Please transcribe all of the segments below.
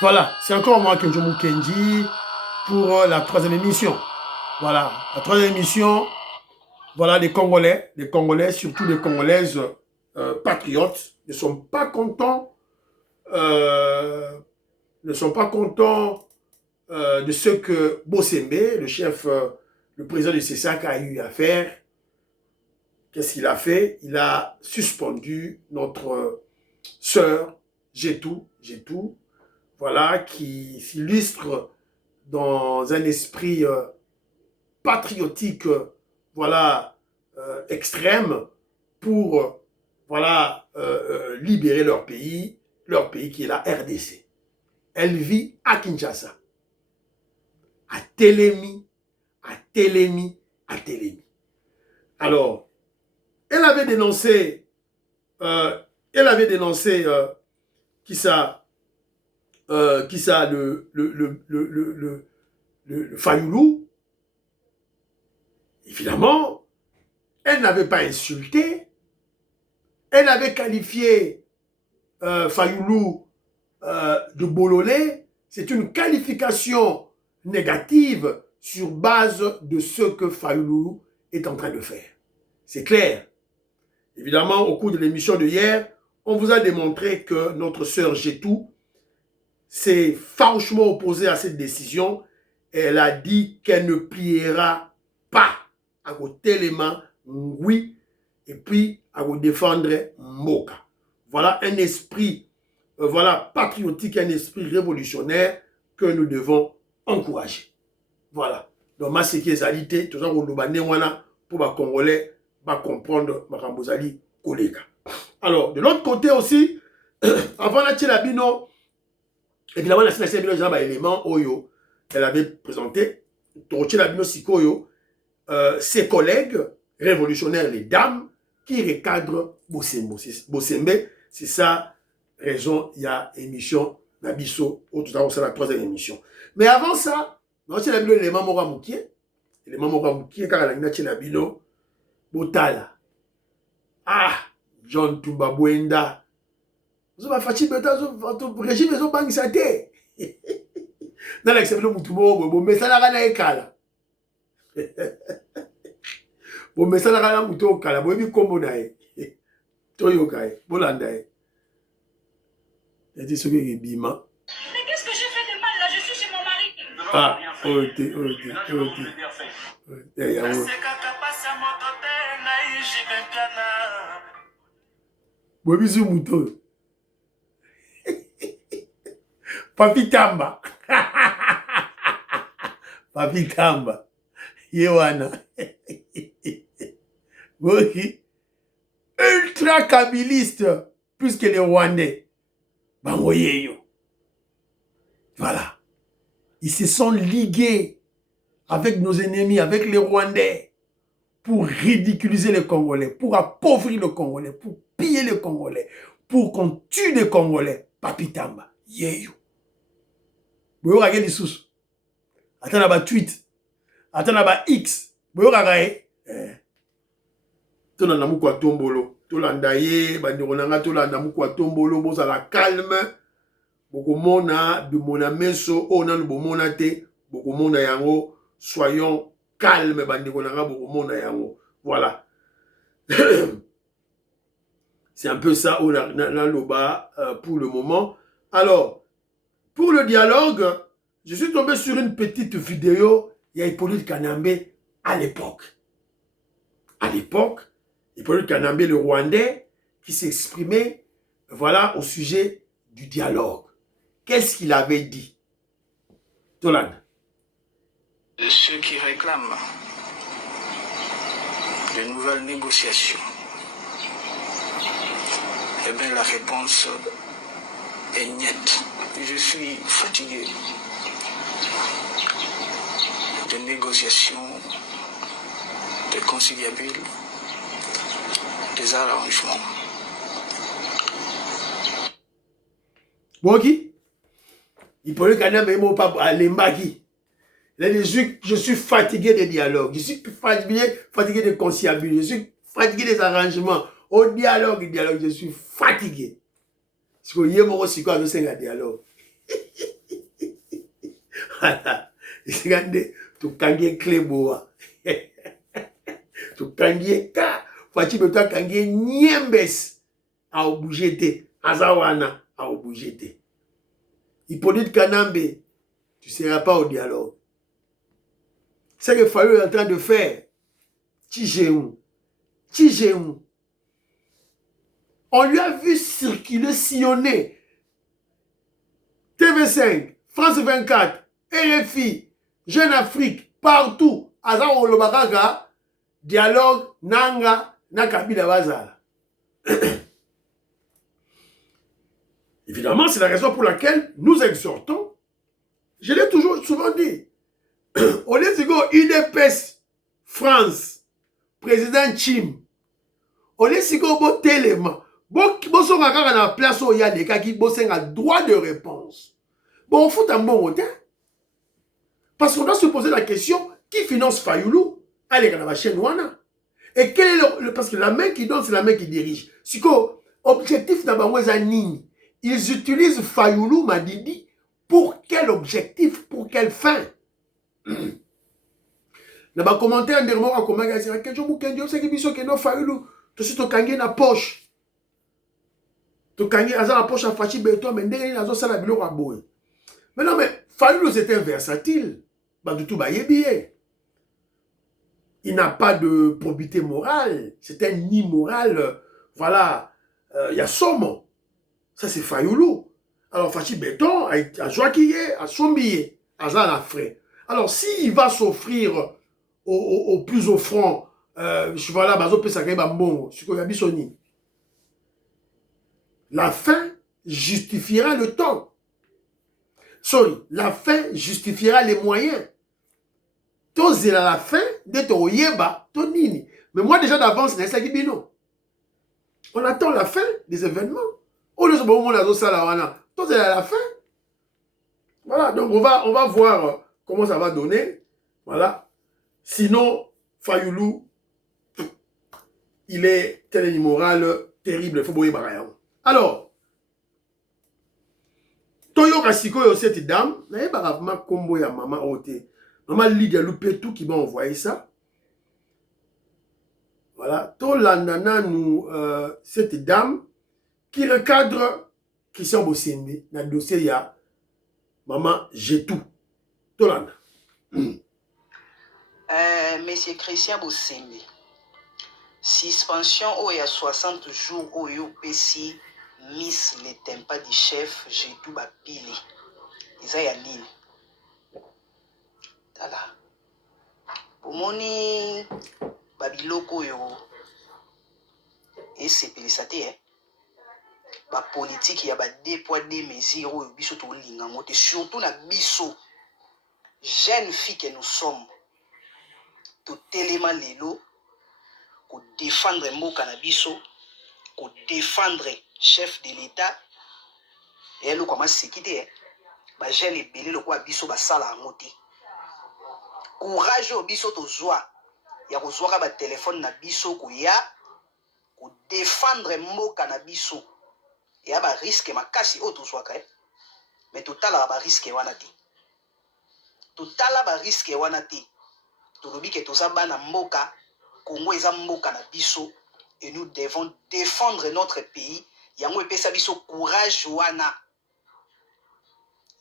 Voilà, c'est encore moi, Kenjomu Kenji, pour la troisième émission. Voilà, la troisième émission, voilà, les Congolais, surtout les Congolaises patriotes, ne sont pas contents, ne sont pas contents de ce que Bossembe, le chef, le président du CESAC a eu à faire. Qu'est-ce qu'il a fait? Il a suspendu notre sœur Jetou, voilà, qui s'illustre dans un esprit patriotique, voilà, extrême, pour, voilà, libérer leur pays qui est la RDC. Elle vit à Kinshasa, à Télémi. Alors, elle avait dénoncé, qui ça, le Fayoulou. Évidemment, elle n'avait pas insulté, elle avait qualifié Fayoulou de Bololé. C'est une qualification négative sur base de ce que Fayoulou est en train de faire. C'est clair. Évidemment, au cours de l'émission de hier, on vous a démontré que notre sœur Jetou s'est farouchement opposée à cette décision. Elle a dit qu'elle ne pliera pas à côté les mains, oui, et puis à vous défendre Moka. Voilà un esprit voilà, patriotique, un esprit révolutionnaire que nous devons encourager. Voilà. Donc, ma sécurité, tout ça, pour les Congolais, va comprendre ma Rambozali collègue. Alors, de l'autre côté aussi, avant la Tchelabino, évidemment, la Tchelabino, j'ai un élément, Oyo, elle avait présenté, Tchelabino Sikoyo, ses collègues révolutionnaires, les dames, qui recadrent Bossembe. Bossembe, c'est ça, raison, il y a émission Nabiso, ou tout à l'heure, c'est la troisième émission. Mais avant ça, dans Tchelabino, l'élément Moramoukier, quand il y a Tchelabino, Botala. Ah, John Tumbabwenda. Vous avez fait votre régime, vous avez fait dans l'exception de Moutumo, mais ça n'a rien à écala. Mais ça n'a rien à Moutumo, vous avez vu comment on a Toyokai, Bolandae. Il dit ce que est bima. Mais qu'est-ce que j'ai fait de mal là? Je suis chez mon mari. Ah, Bobisu Mouto. Papi Tamba. Papi Tamba. Yewana. Ultra kabiliste, plus que les Rwandais. Voilà. Ils se sont ligués avec nos ennemis, avec les Rwandais, pour ridiculiser les Congolais, pour appauvrir les Congolais, pour piller les Congolais, pour qu'on tue les Congolais. Papi Tamba. Yeyo. Boyo kage li sous. Attends na ba tweet. Attends na ba X. Boyo kage tolanda muku atombolo. Tolanda ye bandeko nanga tolanda muku atombolo boza la calme. Bokomona bimona meso ona lubomona te. Bokomona yango soyons calmes bandeko nanga bokomona yango. Voilà. C'est un peu ça on a loba pour le moment. Alors pour le dialogue, je suis tombé sur une petite vidéo. Il y a Hippolyte Kanambe à l'époque. À l'époque, Hippolyte Kanambe, le Rwandais, qui s'exprimait, voilà, au sujet du dialogue. Qu'est-ce qu'il avait dit? Tolan. Ceux qui réclament de nouvelles négociations, eh bien la réponse est nette. Je suis fatigué de négociations, de conciliabules, des arrangements. Boki, il peut le canard mais mon papa Lembaki. Je suis fatigué des dialogues, je suis fatigué des conciliabules, je suis fatigué des arrangements. Au dialogue, je suis fatigué. Parce que hier, moi aussi, quand je suis en dialogue. Regardez, tu kangie kleboa. Tu kangie ka. Fachi beto kangie niembes. A obujete. Azawana a obujete. Hippolyte Kanambe, tu ne seras pas au dialogue. C'est que Fayulu est en train de faire. Tijéon. On lui a vu circuler, sillonner. TV5, France 24, RFI, Jeune Afrique, partout. Azar Olobakaga, dialogue, Nanga, Nakabila Bazala. Évidemment, c'est la raison pour laquelle nous exhortons. Je l'ai toujours souvent dit. Au lieu de go UDPS France, président Chim, au lieu de go bo téléma, bo so kaka na place où il y a des cas qui bo senga droit de réponse. Bon, on fout un bon hôtel. Parce qu'on doit se poser la question, qui finance Fayulu? Allez, dans la chaîne Wana. Et quel est parce que la main qui donne, c'est la main qui dirige. Si ko objectif d'abord nini, ils utilisent Fayulu Madidi pour quel objectif, pour quelle fin? Dans ma commentaire, on dirait comment il y a quel jour vous c'est que non Fayulu, tu sais tu kangi na poche, tu kangi à la poche à Fachi Beto, mais derrière la zone ça la bilo à boy. Mais non mais Fayulu c'était versatile, bah du tout bah bien. Il n'a pas de probité morale, c'est un immoral, voilà, il y a somme. Ça c'est Fayulu. Alors Fachi Beton a Joaquille, a son billet, a la frais. Alors s'il va s'offrir au plus offrant, voilà, bazo pe sakay ba mbongo, siko ya bisoni. La fin justifiera le temps. Sorry, la fin justifiera les moyens. Tozela la fin de to yeba, to nini. Mais moi déjà d'avance, n'est-ce pas bino? On attend la fin des événements. On ne sait pas où on a ça là, tozela la fin. Voilà, donc on va voir comment ça va donner. Voilà. Sinon, Fayulu, il est tel un immoral terrible. Il faut boyer baraya. Alors, Toyo Kasiko et cette dame, n'a pas vraiment combo ya maman oté. Maman Lydia Lupetou qui m'a envoyé ça. Voilà. To landana nous cette dame qui recadre Christian Bossende dans le dossier ya maman j'ai tout. To landa. Monsieur Christian Bossende, suspension il y a 60 jours au UPC Miss le tempa du chef j'ai tout bapilé. Ils a nini. Tala. Pomoni babiloko yo et c'est pélisate ba politique ya ba deux poids deux mesures oyo biso to linga ngote surtout na biso jeune fille que nous sommes tout élément lelo ko défendre mboka na biso ko défendre chef de l'état et le comment sécurité ba jeune ebele le kwa biso ba sala ngote courage au biso to joie ya ko zoaka ba téléphone na biso ko ya ko défendre mboka na biso ya ba risque makasi o to zoaka mais total ba risque wana te total ba risque wana te to lobi ke to sa bana mboka Congo eza mboka na biso et nous devons défendre notre pays yango epesa biso courage wana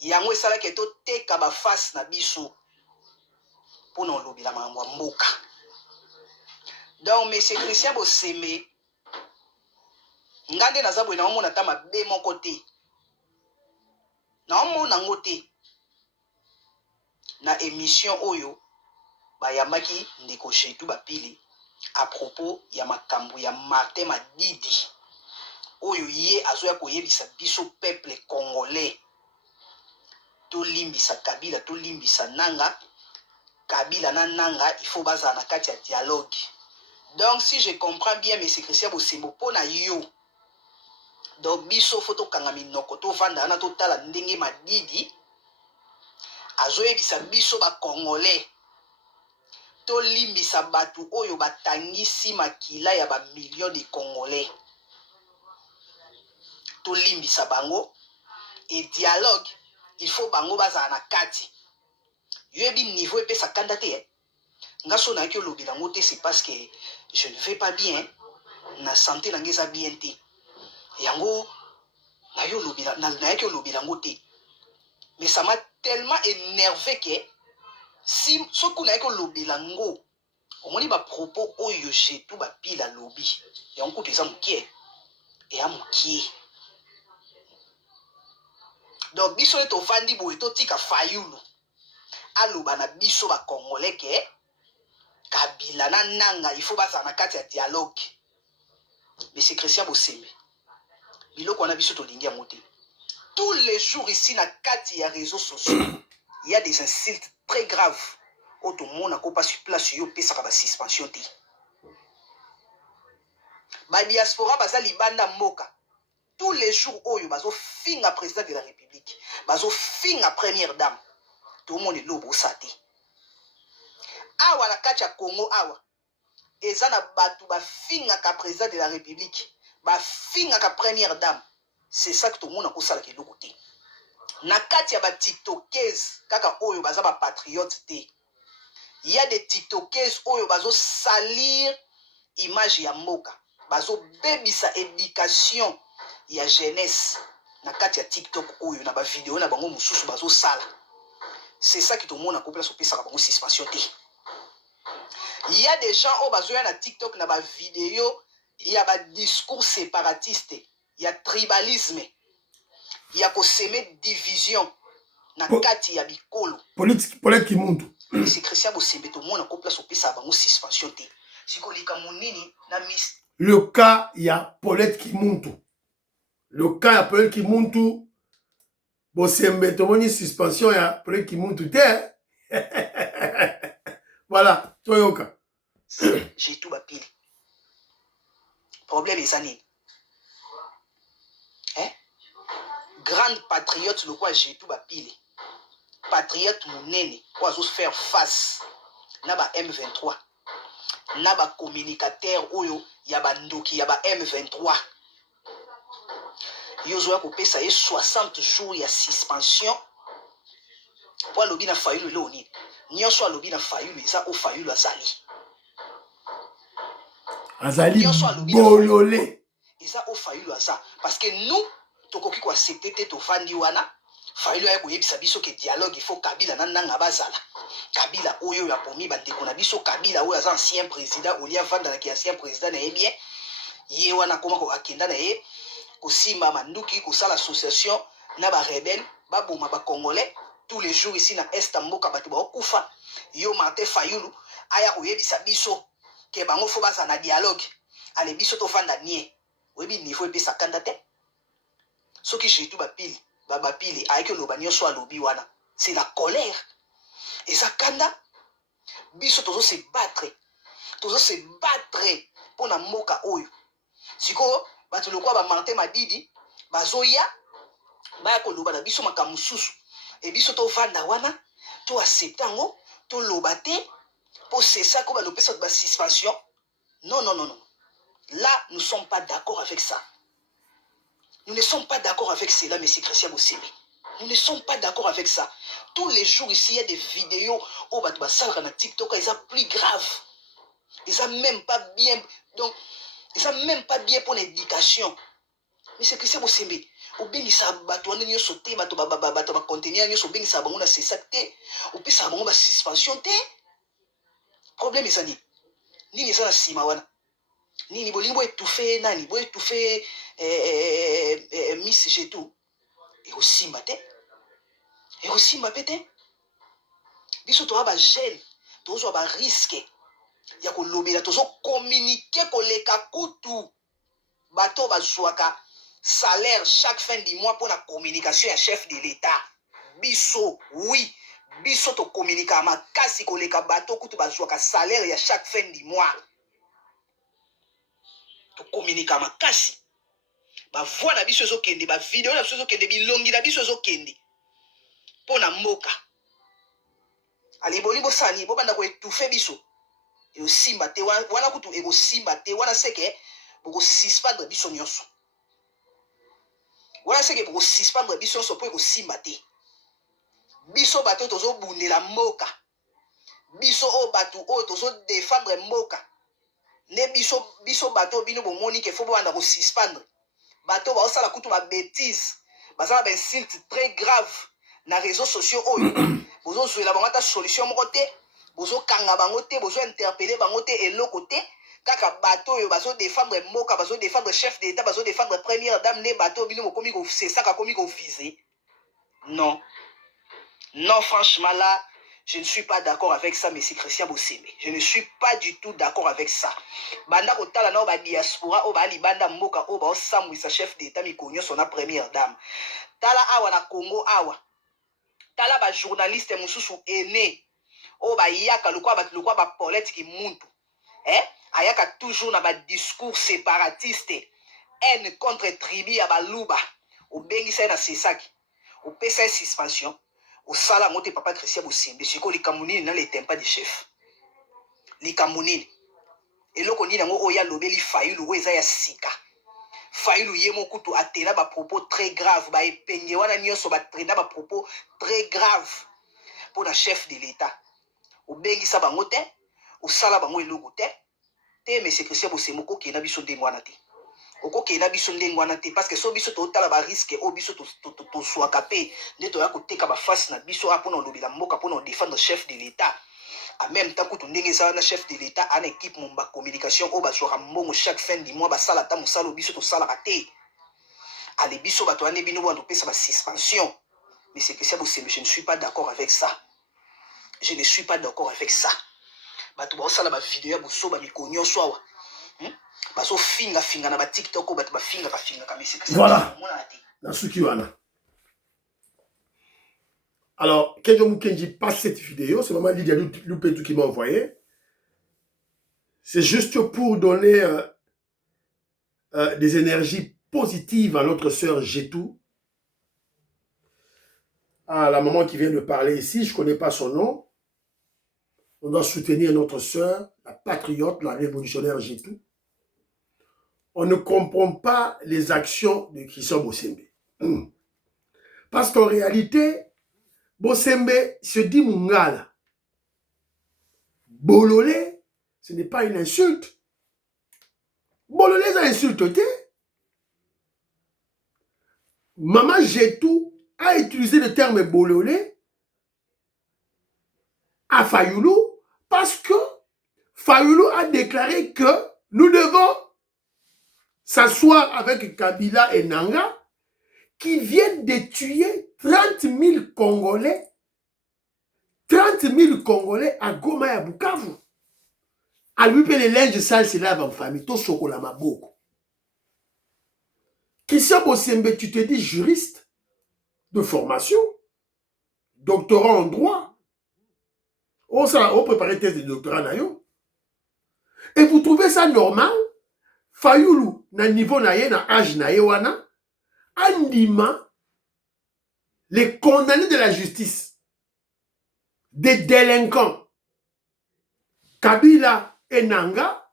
yango esala ke to teka ba face na biso pour non lobi la mambo mboka. Donc monsieur Christian Bosseme ngande nazabwe na omona ta mabe mon côté na omona ngote na émission oyo bayamaki ndeko chetu bapili à propos ya makambo ya Martin Madidi oyo ye azoya koyebisa biso peuple congolais to limbisa Kabila to limbisa nanga Kabila na nanga il faut baza na kati ya dialogue. Donc si je comprends bien monsieur Christian Bosembo pona yo donc biso photo kanga minoko to vanda na to tala ndenge Madidi azoyebisa biso ba congolais to limbisa batu oyo batangisi makila ya ba millions de congolais to limbisa bango et dialogue il faut bango baza na kati yebi niveau epesa kanda te nga so na ki olobi nango te c'est parce que je ne vais pas bien na santé na ngeza bien te yango na yo olobi na ki olobi nango te mais ça m'a tellement énervé que si soki na ki olobi nango omoni ba propos oyo j'ai tout ba pile lobby yango kutu eza mokie eya mokie donc biso ne tovandi boye totika Fayulu aloba na biso ba congolais ke Kabila na nanga il faut baza na kati ya dialogue mais c'est Christian Bosembe biloko na biso tolingi yango te tous les jours ici na kati ya réseaux sociaux il y a des insultes très graves auto mona ko pas sur place yo pesa ka ba suspension te ba diaspora baza libanda mboka tous les jours oyo bazo finga président de la République bazo finga première dame tout le monde est lobo sate awa na kati ya Congo awa eza na batu ba finga ka président de la République ba finga ka première dame c'est ça que tout le monde a kosala ke loko te na kati ya ba tiktokers kaka oyo baza ba patriote te il y a des tiktokers oyo bazo salir image ya mboka bazo bebisa éducation ya jeunesse na kati ya TikTok oyo na ba vidéo na bango mususu bazo sala c'est ça qui tout le monde a compris sur pesa bango suspension te il y a des gens oyo bazo ya na TikTok na ba vidéo il y a ba discours séparatiste il y a tribalisme il y a ko semer division na kati ya bikolo politique kimuntu c'est Christian Bosembe tout le monde a compris sur pesa bango suspension te siko lika monini na miss le cas ya Paulette Kimuntu. Le cas ya Paulette Kimuntu, Bosembe tomoni suspension ya Paulette Kimuntu te. Voilà, toyoka. J'ai tout bapile. Problème est nini? Hein? Grande patriote le quoi j'ai tout bapile. Patriote monene quoi se faire face na ba M23. Na ba communicateur oyo ya ba ndoki ya ba M23. Yozoya ko pesa 60 jours ya suspension. Pour lobi na Fayulu loni. Nyonso lobi na Fayulu eza o Fayulu azali. Azali bololé. Eza o Fayulu aza parce que nous tokoki ko accepter te to vandi wana. Fayulu ya ko yebisa biso ke dialogue il faut Kabila na nanga bazala. Kabila oyo ya pomi ba ndeko na biso Kabila oyo aza ancien président olia vanda na ki ancien président na bien ye wana koma ko akenda na ye ko simba manduki ko sala association na ba rebelle ba boma ba congolais tous les jours ici na est mboka batu ba okufa yo Martin Fayulu aya ko yebisa biso ke bango fo baza na dialogue ale biso to vanda nie webi niveau epesa kanda te soki j'ai tout ba pili ayeke loba nyonso alobi wana c'est la colère et ça kanda biso tozo se battre pour na mboka oyo siko bato lokwa ba Martin Madidi bazoya baya koloba na biso makambo susu et biso to vanda wana to accepter ngo to loba te pour c'est ça ko ba lopesa ba suspension non là nous sommes pas d'accord avec ça. Nous ne sommes pas d'accord avec cela, M. Christian Bosembe. Nous ne sommes pas d'accord avec ça. Tous les jours ici, il y a des vidéos où on salra na TikTok, ils sont plus graves. Ils sont même pas bien. Donc, ils sont même pas bien pour l'éducation. M. Christian Bosembe, au bien ça batouane nyo sauté, bato ba contenir nyo so bien ça bango na c'est ça té, ou puis ça bango ba suspension té. Problème est ani. Nini ça na sima wana. Nini bolingo étouffé nani, bo étouffé Miss Jetou et aussi matin biso to ba gêne tozo ba risque ya ko lobela tozo communiquer ko leka kutu bato bazwaka salaire chaque fin du mois pour la communication ya chef de l'état biso oui biso to communiquer makasi ko leka bato kutu bazwaka salaire ya chaque fin du mois to communiquer makasi ba voix na biso ezokende ba vidéo na biso ezokende bilongi na biso ezokende pona mboka ali bolibo sani bo banda ko étouffer biso et osimba te wana kutu ego simba te wana seke boko suspendre biso nyonso wana seke boko suspendre biso nyonso po ego simba te Biso bato tozo bundela mboka. Biso o bato o tozo défendre mboka. Ne biso bato bino bomoni ke faut banda ko suspendre. Bato ba osala kutu ba bêtise. Basala ba insulte très grave na réseaux sociaux oyo. Bozo zuela bango ta solution moko te. Bozo kanga bango te, bozo interpeller bango te eloko te. Kaka bato yo bazo défendre mboka, bazo défendre chef d'état, bazo défendre première dame ne bato bino komi ko c'est ça ka komi ko viser. Non. Non, franchement là, je ne suis pas d'accord avec ça, monsieur Christian Bosembe. Je ne suis pas du tout d'accord avec ça. Banda kotala na ba diaspora o ba libanda mboka o ba osamwisa chef d'état mikonyo sona première dame. Tala awa na Congo awa. Tala ba journaliste mususu ene o ba yaka lokwa ba politique muntu. Ayaka toujours na ba discours séparatiste, haine contre tribu ya baluba. O bengisa na sesaki. O pesa suspension. Au sala moté papa Christian Bosembe siko likamunini na le tempa de chef likamunini eloko nini ngo oya lobeli Fayulu weza ya sika Fayulu yemo kutu atena ba propos très grave ba epenge wana nyonso ba trena ba propos très grave pour la chef de l'état au bengisa bango te au sala bango eloko te monsieur Christian Bosembe ko kena biso ndengwana te okokena biso ndengwana te parce que so biso totala ba risque o biso to swaka pe nde to ya koteka ba face na biso apona lobila mboka pona défendre chef de l'état en même temps kutu ndenge ça na chef de l'état en équipe momba communication o ba swaka mbongo chaque fin du mois ba sala ta musalo biso to sala raté ale biso ba to ane bino bo pesa ba suspension mais c'est que ça je ne suis pas d'accord avec ça. Je ne suis pas d'accord avec ça. Ba to ba sala ba vidéo ya boso ba mikonyo swawa. Baso finga na ba TikTok ko ba finga comme c'est. Voilà. Dans ce qui alors, Kenjo Mukenji passe cette vidéo, c'est vraiment Lydia Loupetou qui m'a envoyé. C'est juste pour donner des énergies positives à notre sœur Jetou. À la maman qui vient de parler ici, je ne connais pas son nom. On doit soutenir notre sœur, la patriote, la révolutionnaire Jetou. On ne comprend pas les actions de Christian Bosembe. Parce qu'en réalité, Bosembe se dit Mungala. Bololé, ce n'est pas une insulte. Bololé, c'est une insulte. Maman Jetou a utilisé le terme bololé à Fayulu parce que Fayulu a déclaré que nous devons s'asseoir avec Kabila et Nanga qui viennent de tuer 30 000 Congolais. 30 000 Congolais à Goma et à Bukavu. À lui, les linges sales, c'est là en famille. Tout chocolat maboko. Christian Bosembe, tu te dis juriste de formation, doctorat en droit. On prépare une thèse de doctorat nayo. Et vous trouvez ça normal? Fayulu, na niveau naye, na âge naye wana, andima les condamnés de la justice, des délinquants, Kabila et Nanga,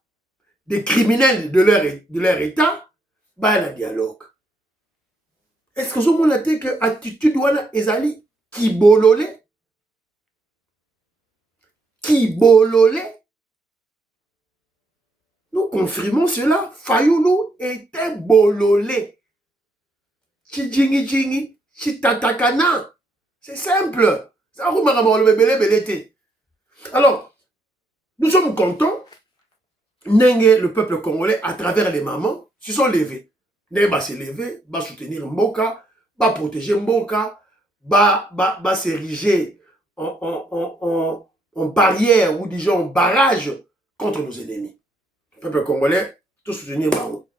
des criminels de leur état, bah la dialogue. Est-ce que vous avez dit que l'attitude wana ezali qui bololé? Qui bololé? Nous confirmons cela. Fayulu était bololé. Chidjingi djingi, chitatakana. C'est simple. Alors, nous sommes contents. Nenge, le peuple congolais, à travers les mamans, se sont levés. Nenge va se lever, va soutenir Mboka, va protéger Mboka, va s'ériger en barrière ou disons en barrage contre nos ennemis. Le peuple congolais, tout soutenir Mao.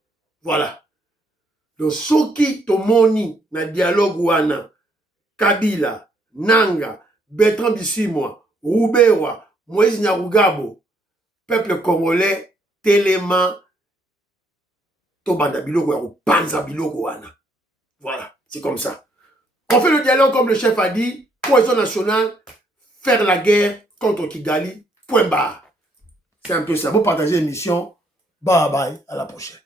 Voilà. Donc, Soki Tomoni, na dialogue wana, Kabila, Nanga, Bertrand Bisimwa, Roubewa, Moïse Nyarugabo, peuple congolais, Téléma, Tobanda Biloko, ou Panza Biloko wana. Voilà, c'est comme ça. On fait le dialogue comme le chef a dit, cohésion nationale, faire la guerre contre Kigali, point barre. C'est un peu ça. Vous partagez l'émission. Bye bye, à la prochaine.